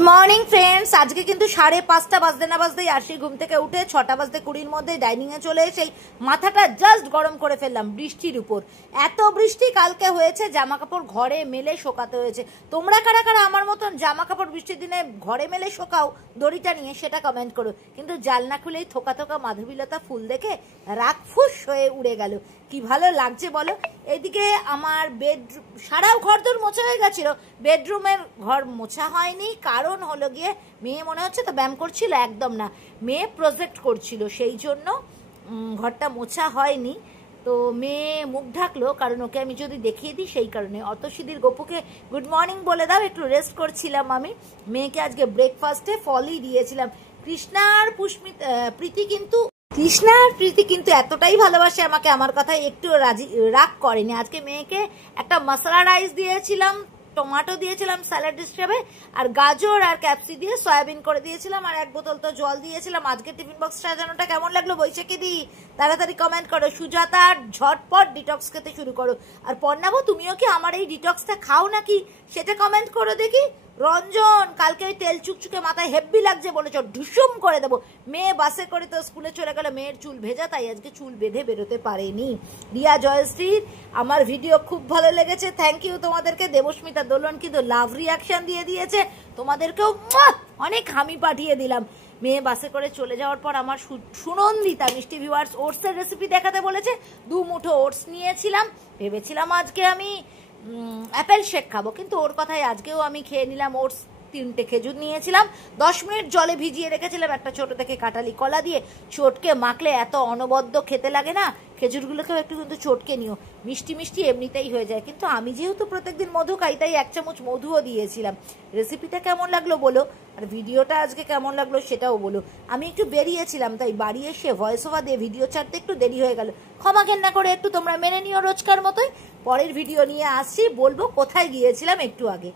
Good morning friends. আজকে কিন্তু 5:30 বাজতে না বাজতেই আসি ঘুম থেকে উঠে 6টা বাজতে 20 মধ্যে ডাইনিং এ চলে এসে মাথাটা জাস্ট গরম করে ফেললাম বৃষ্টির উপর। এত বৃষ্টি কালকে হয়েছে, জামা কাপড় ঘরে মেলে শোকাতে হয়েছে। তোমরা কারা কারা আমার মতন জামা কাপড় বৃষ্টির দিনে ঘরে মেলে শোকাও দড়িটা নিয়ে, সেটা কমেন্ট করো। কিন্তু জালনা খুলেই থোকা থোকা মাধবীলতা ফুল দেখে রাগ ফুস হয়ে উড়ে গেল। কি ভালো লাগছে বলো। এদিকে আমার বেডরুম সারাও ঘর দোর মোছা হয়ে গেছিল, বেডরুমের ঘর মোছা হয়নি। কারণ হলো গিয়ে মেয়ে মনে হচ্ছে তো ব্যায়াম করছিল, একদম না, মেয়ে প্রজেক্ট করছিল, সেই জন্য ঘরটা মোছা হয়নি। তো মেয়ে মুখ ঢাকলো, কারণ ওকে আমি যদি দেখিয়ে দিই সেই কারণে। অত সিদির গপুকে গুড মর্নিং বলে দাও, একটু রেস্ট করছিলাম আমি। মেয়েকে আজকে ব্রেকফাস্টে ফলই দিয়েছিলাম। কৃষ্ণা আর প্রীতি কিন্তু এতটাই ভালোবাসে আমাকে, আমার কথায় একটু রাগ করেনি। আজকে মেয়েকে একটা মশলা রাইস দিয়েছিলাম, টমেটো দিয়েছিলাম স্যালাড হিসেবে, আর গাজর আর ক্যাপসি দিয়ে সয়াবিন করে দিয়েছিলাম, আর 1 বোতল তো জল দিয়েছিলাম। আজকে টিফিন বক্স সাজানোটা কেমন লাগলো বৈশাখী দি? তাড়াতাড়ি কমেন্ট করো। সুজাতা ঝটপট ডিটক্স খেতে শুরু করো। আর পর্ণাবো, তুমিও কি আমার এই ডিটক্সটা খাও নাকি সেটা কমেন্ট করো দেখি। রঞ্জন, কালকে ওই তেল চুকচুকে মাথায় হেব্বি লাগছে বলেছ, ঢুসুম করে দেবো। মেয়ে বাসে করে তো স্কুলে চলে গেল, মেয়ের চুল ভেজা, তাই আজকে চুল বেঁধে বেরোতে পারেনি। রিয়া জয়শ্রীর আমার ভিডিও খুব ভালো লেগেছে, থ্যাংক ইউ তোমাদেরকে। দেবস্মিতা দোলন কিন্তু লাভ রিয়াকশন দিয়ে দিয়েছে, তোমাদেরকেও অনেক হামি পাঠিয়ে দিলাম। মেয়ে বাসে করে চলে যাওয়ার পর আমার সুনন্দিতা মিষ্টি ভিউয়ার্স ওটসের রেসিপি দেখাতে বলেছে। 2 মুঠো ওটস নিয়েছিলাম, ভেবেছিলাম আজকে আমি অ্যাপেল শেক খাবো, কিন্তু ওর কথায় আজকেও আমি খেয়ে নিলাম ওটস। 3টে খেজুর নিয়েছিলাম, 10 মিনিট জলে ভিজিয়ে রেখেছিলাম একটা ছোট থেকে কাটালি কলা দিয়ে। চটকে মাখলে এত অনবদ্য খেতে লাগে না, খেজুরগুলোকেও একটু কিন্তু চটকে নিও, মিষ্টি মিষ্টি এমনিতেই হয়ে যায়। কিন্তু আমি যেহেতু প্রত্যেকদিন মধু খাই, তাই 1 চামচ মধুও দিয়েছিলাম। রেসিপিটা কেমন লাগলো বলো, আর ভিডিওটা আজকে কেমন লাগলো সেটাও বলো। আমি একটু বেরিয়েছিলাম, তাই বাড়ি এসে ভয়েস ওভার দিয়ে ভিডিও ছাড়তে একটু দেরি হয়ে গেল, ক্ষমা ঘেন্না করে একটু তোমরা মেনে নিও রোজকার মতোই। পরের ভিডিও নিয়ে আসছি, বলবো কোথায় গিয়েছিলাম একটু আগে।